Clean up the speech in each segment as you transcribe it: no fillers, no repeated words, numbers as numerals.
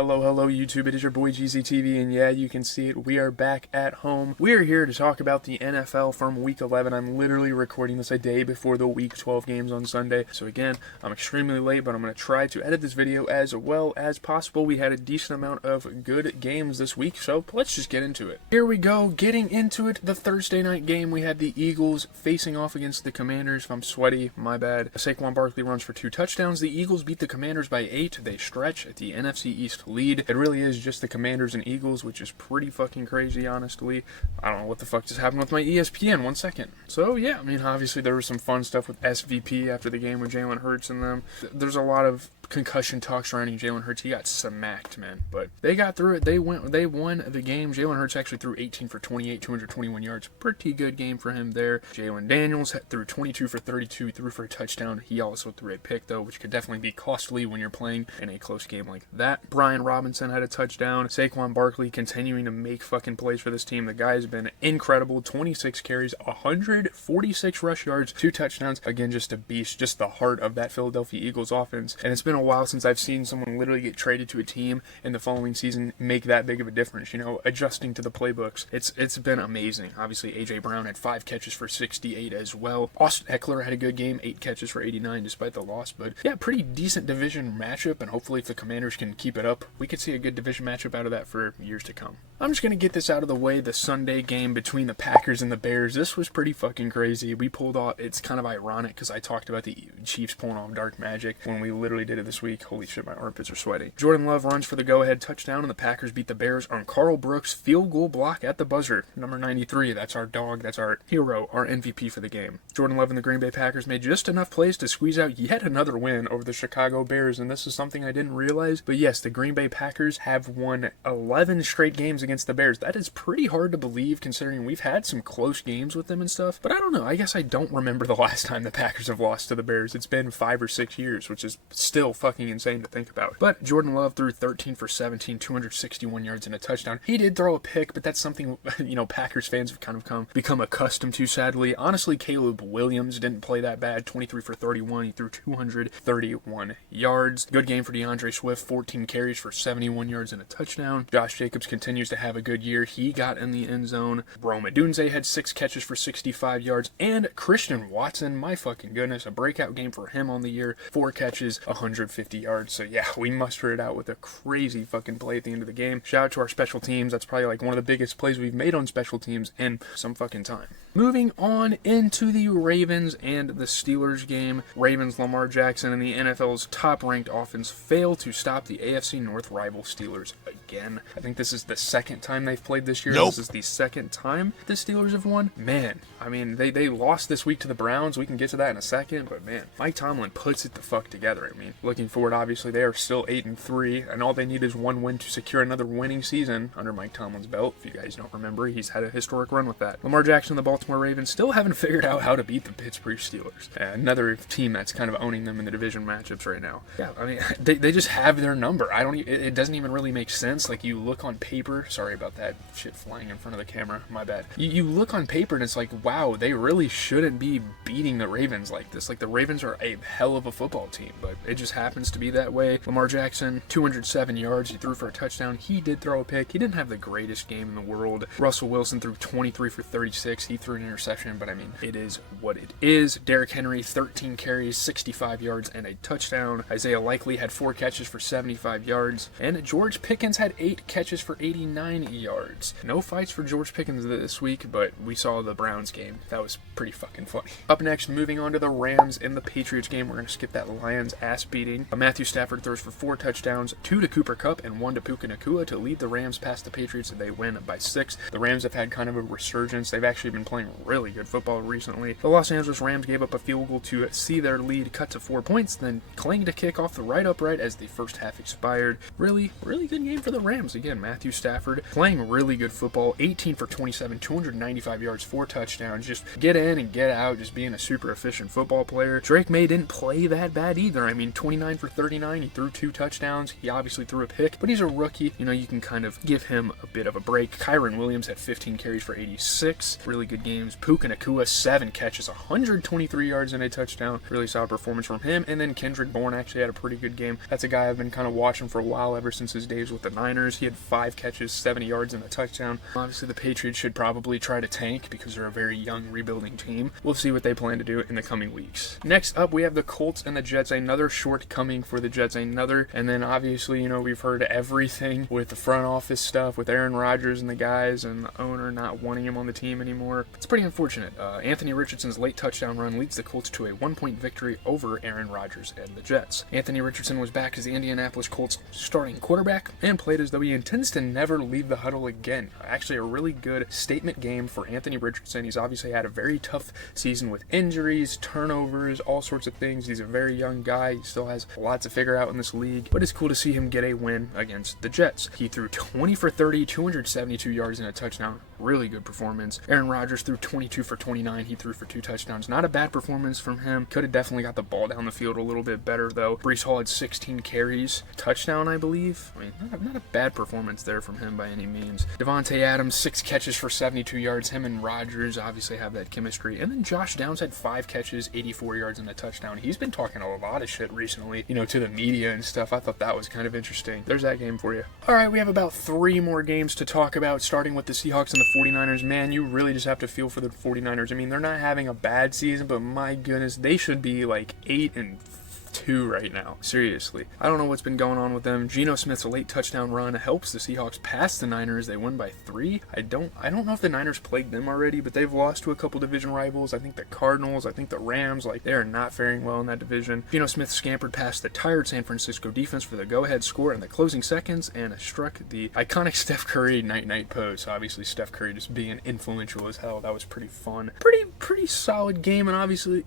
Hello YouTube, it is your boy GZTV, and yeah, you can see it, we are back at home. We are here to talk about the NFL from week 11. I'm literally recording this a day before the week 12 games on Sunday, so again, I'm extremely late, but I'm going to try to edit this video as well as possible. We had a decent amount of good games this week, so let's just get into it. Here we go, getting into it, the Thursday night game, we had the Eagles facing off against the Commanders. If I'm sweaty, my bad. Saquon Barkley runs for 2 touchdowns. The Eagles beat the Commanders by 8. They stretch at the NFC East lead. It really is just the Commanders and Eagles, which is pretty fucking crazy, honestly. I don't know what the fuck just happened with my ESPN. 1 second. So, yeah, I mean, obviously there was some fun stuff with SVP after the game with Jalen Hurts and them. There's a lot of concussion talk surrounding Jalen Hurts. He got smacked, man. But they got through it. They won the game. Jalen Hurts actually threw 18 for 28, 221 yards. Pretty good game for him there. Jalen Daniels threw 22 for 32, threw for a touchdown. He also threw a pick, though, which could definitely be costly when you're playing in a close game like that. Brian Robinson had a touchdown. Saquon Barkley continuing to make fucking plays for this team. The guy's been incredible. 26 carries, 146 rush yards, 2 touchdowns. Again, just a beast, just the heart of that Philadelphia Eagles offense. And it's been a while since I've seen someone literally get traded to a team in the following season make that big of a difference, you know, adjusting to the playbooks. It's been amazing. Obviously, A.J. Brown had 5 catches for 68 as well. Austin Eckler had a good game, 8 catches for 89 despite the loss. But yeah, pretty decent division matchup, and hopefully if the Commanders can keep it up, we could see a good division matchup out of that for years to come. I'm just going to get this out of the way. The Sunday game between the Packers and the Bears, this was pretty fucking crazy. We pulled off, it's kind of ironic because I talked about the Chiefs pulling off dark magic when we literally did it this week. Holy shit, my armpits are sweaty. Jordan Love runs for the go-ahead touchdown, and the Packers beat the Bears on Carl Brooks' field goal block at the buzzer. Number 93, that's our dog, that's our hero, our MVP for the game. Jordan Love and the Green Bay Packers made just enough plays to squeeze out yet another win over the Chicago Bears, and this is something I didn't realize, but yes, the Green Bay Packers have won 11 straight games against the Bears. That is pretty hard to believe considering we've had some close games with them and stuff, but I don't know, I guess I don't remember the last time the Packers have lost to the Bears. It's been 5 or 6 years, which is still fucking insane to think about. But Jordan Love threw 13 for 17, 261 yards and a touchdown. He did throw a pick, but that's something, you know, Packers fans have kind of become accustomed to, sadly. Honestly, Caleb Williams didn't play that bad, 23 for 31. He threw 231 yards. Good game for DeAndre Swift, 14 carries for 71 yards and a touchdown. Josh Jacobs continues to have a good year. He got in the end zone. Rome Odunze had 6 catches for 65 yards. And Christian Watson, my fucking goodness, a breakout game for him on the year. 4 catches, 150 yards. So yeah, we mustered it out with a crazy fucking play at the end of the game. Shout out to our special teams. That's probably like one of the biggest plays we've made on special teams in some fucking time. Moving on into the Ravens and the Steelers game. Ravens, Lamar Jackson, and the NFL's top-ranked offense fail to stop the AFC North rival Steelers again. I think this is the second time they've played this year. Nope. This is the second time the Steelers have won. Man, I mean, they lost this week to the Browns. We can get to that in a second, but man, Mike Tomlin puts it the fuck together. I mean, looking forward, obviously, they are still 8-3, and all they need is 1 win to secure another winning season under Mike Tomlin's belt. If you guys don't remember, he's had a historic run with that. Lamar Jackson and the Baltimore Ravens still haven't figured out how to beat the Pittsburgh Steelers. Another team that's kind of owning them in the division matchups right now. Yeah, I mean, they just have their number. It doesn't even really make sense. Like, you look on paper, sorry about that shit flying in front of the camera, my bad. You look on paper and it's like, wow, they really shouldn't be beating the Ravens like this. Like, the Ravens are a hell of a football team, but it just happens to be that way. Lamar Jackson, 207 yards, he threw for a touchdown. He did throw a pick. He didn't have the greatest game in the world. Russell Wilson threw 23 for 36. He threw an interception, but I mean, it is what it is. Derrick Henry, 13 carries, 65 yards, and a touchdown. Isaiah Likely had 4 catches for 75 yards, and George Pickens had 8 catches for 89 yards. No fights for George Pickens this week, but we saw the Browns game. That was pretty fucking funny. Up next, moving on to the Rams and the Patriots game. We're going to skip that Lions ass beating. Matthew Stafford throws for 4 touchdowns, 2 to Cooper Kupp and 1 to Puka Nacua to lead the Rams past the Patriots, and they win by 6. The Rams have had kind of a resurgence. They've actually been playing really good football recently. The Los Angeles Rams gave up a field goal to see their lead cut to 4 points, then clanged to kick off the right upright as the first half expired. Really good game for the the Rams, again, Matthew Stafford playing really good football, 18 for 27, 295 yards, 4 touchdowns, just get in and get out, just being a super efficient football player. Drake May didn't play that bad either. I mean, 29 for 39, he threw 2 touchdowns, he obviously threw a pick, but he's a rookie, you know, you can kind of give him a bit of a break. Kyron Williams had 15 carries for 86, really good games. Puka Nacua, 7 catches, 123 yards and a touchdown, really solid performance from him. And then Kendrick Bourne actually had a pretty good game. That's a guy I've been kind of watching for a while, ever since his days with the Niners. He had 5 catches, 70 yards and a touchdown. Obviously the Patriots should probably try to tank because they're a very young rebuilding team. We'll see what they plan to do in the coming weeks. Next up, we have the Colts and the Jets. Another shortcoming for the Jets, and then obviously, you know, we've heard everything with the front office stuff with Aaron Rodgers and the guys and the owner not wanting him on the team anymore. It's pretty unfortunate. Anthony Richardson's late touchdown run leads the Colts to a 1-point victory over Aaron Rodgers and the Jets. Anthony Richardson was back as the Indianapolis Colts starting quarterback and played as though he intends to never leave the huddle again. Actually, a really good statement game for Anthony Richardson. He's obviously had a very tough season with injuries, turnovers, all sorts of things. He's a very young guy. He still has a lot to figure out in this league, but it's cool to see him get a win against the Jets. He threw 20 for 30, 272 yards and a touchdown. Really good performance. Aaron Rodgers threw 22 for 29. He threw for 2 touchdowns. Not a bad performance from him. Could have definitely got the ball down the field a little bit better, though. Breece Hall had 16 carries. Touchdown, I believe. I mean, not a bad performance there from him by any means. Devontae Adams, 6 catches for 72 yards. Him and Rodgers obviously have that chemistry. And then Josh Downs had 5 catches, 84 yards and a touchdown. He's been talking a lot of shit recently, you know, to the media and stuff. I thought that was kind of interesting. There's that game for you. All right, we have about 3 more games to talk about, starting with the Seahawks and the 49ers. Man, you really just have to feel for the 49ers. I mean, they're not having a bad season, but my goodness, they should be like 8-2 right now. Seriously. I don't know what's been going on with them. Geno Smith's late touchdown run helps the Seahawks pass the Niners. They won by 3. I don't know if the Niners played them already, but they've lost to a couple division rivals. I think the Cardinals, I think the Rams, like, they are not faring well in that division. Geno Smith scampered past the tired San Francisco defense for the go-ahead score in the closing seconds and struck the iconic Steph Curry night-night pose. Obviously, Steph Curry just being influential as hell. That was pretty fun. Pretty solid game, and obviously,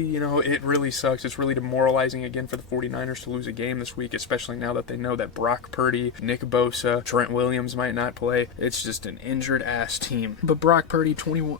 you know, it really sucks. It's really demoralizing again for the 49ers to lose a game this week, especially now that they know that Brock Purdy, Nick Bosa, Trent Williams might not play. It's just an injured ass team. But Brock Purdy, 21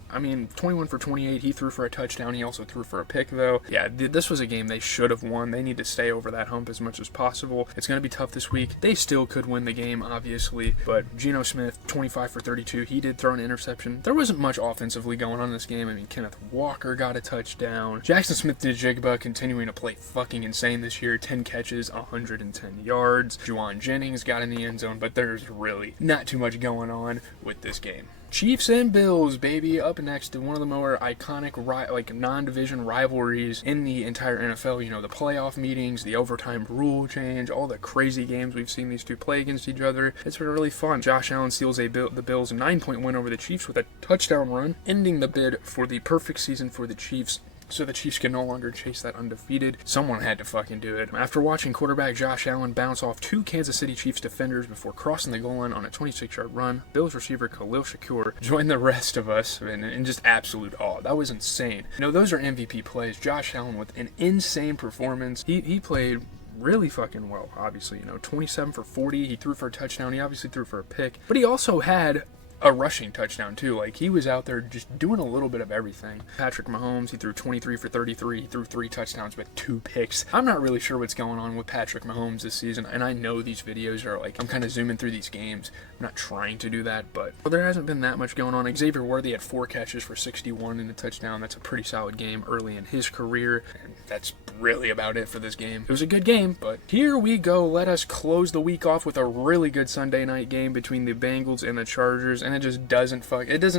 for 28. He threw for a touchdown. He also threw for a pick, though. Yeah, this was a game they should have won. They need to stay over that hump as much as possible. It's going to be tough this week. They still could win the game, obviously, but Geno Smith, 25 for 32. He did throw an interception. There wasn't much offensively going on in this game. I mean, Kenneth Walker got a touchdown. Jackson Smith-Njigba continuing to play fucking insane this year. 10 catches, 110 yards. Juwan Jennings got in the end zone, but there's really not too much going on with this game. Chiefs and Bills, baby, up next to one of the more iconic, non-division rivalries in the entire NFL. You know, the playoff meetings, the overtime rule change, all the crazy games we've seen these two play against each other. It's been really fun. Josh Allen steals the Bills' 9-point win over the Chiefs with a touchdown run, ending the bid for the perfect season for the Chiefs, so the Chiefs can no longer chase that undefeated. Someone had to fucking do it. After watching quarterback Josh Allen bounce off 2 Kansas City Chiefs defenders before crossing the goal line on a 26-yard run, Bills receiver Khalil Shakur joined the rest of us in just absolute awe. That was insane. You know, those are MVP plays. Josh Allen with an insane performance. He played really fucking well, obviously. You know, 27 for 40. He threw for a touchdown. He obviously threw for a pick. But he also had a rushing touchdown too. Like, he was out there just doing a little bit of everything. Patrick Mahomes, he threw 23 for 33. He threw 3 touchdowns with 2 picks. I'm not really sure what's going on with Patrick Mahomes this season, and I know these videos are like, I'm kind of zooming through these games. I'm not trying to do that, but there hasn't been that much going on. Xavier Worthy had 4 catches for 61 and a touchdown. That's a pretty solid game early in his career, and that's really about it for this game. It was a good game, but here we go. Let us close the week off with a really good Sunday night game between the Bengals and the Chargers, and it just doesn't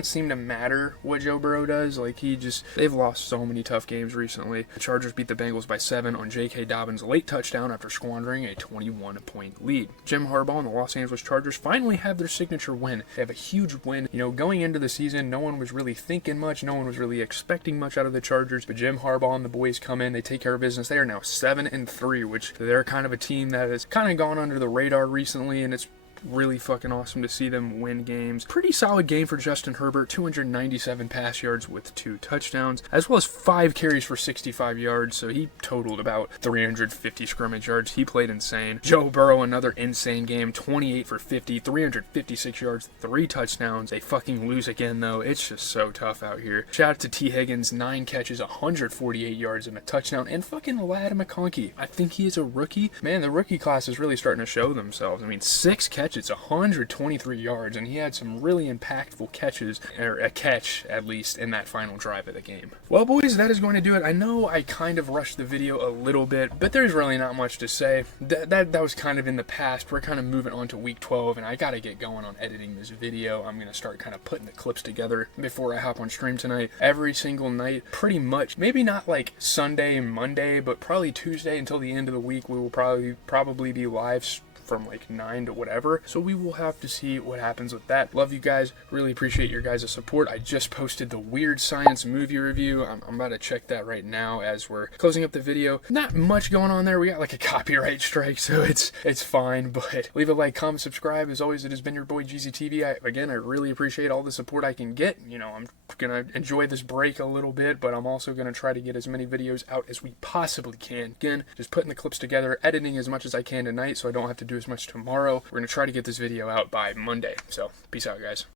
seem to matter what Joe Burrow does. Like, they've lost so many tough games recently. The Chargers beat the Bengals by 7 on J.K. Dobbins' late touchdown after squandering a 21-point lead. Jim Harbaugh and the Los Angeles Chargers finally have their signature win. They have a huge win. You know, going into the season, no one was really thinking much. No one was really expecting much out of the Chargers, but Jim Harbaugh and the boys come in. They take care of business. They are now 7-3, which they're kind of a team that has kind of gone under the radar recently, and it's really fucking awesome to see them win games. Pretty solid game for Justin Herbert, 297 pass yards with 2 touchdowns, as well as 5 carries for 65 yards, so he totaled about 350 scrimmage yards. He played insane. Joe Burrow, another insane game, 28 for 50, 356 yards, 3 touchdowns. They fucking lose again, though. It's just so tough out here. Shout out to T. Higgins, 9 catches, 148 yards and a touchdown, and fucking Ladd McConkey. I think he is a rookie. Man, the rookie class is really starting to show themselves. I mean, 6 catches, 123 yards, and he had some really impactful catches, or a catch at least, in that final drive of the game. Well, boys, that is going to do it. I know I kind of rushed the video a little bit, but there's really not much to say. That was kind of in the past. We're kind of moving on to week 12, and I gotta get going on editing this video. I'm gonna start kind of putting the clips together before I hop on stream tonight. Every single night, pretty much. Maybe not like Sunday and Monday, but probably Tuesday until the end of the week. We will probably be live from like 9 to whatever, so we will have to see what happens with that. Love you guys, really appreciate your guys' support. I just posted the Weird Science movie review. I'm about to check that right now as we're closing up the video. Not much going on there. We got like a copyright strike, so it's fine, but leave a like, comment, subscribe. As always, it has been your boy GZTV. I really appreciate all the support I can get. You know, I'm gonna enjoy this break a little bit, but I'm also gonna try to get as many videos out as we possibly can. Again, just putting the clips together, editing as much as I can tonight so I don't have to do as much tomorrow. We're going to try to get this video out by Monday. So, peace out, guys.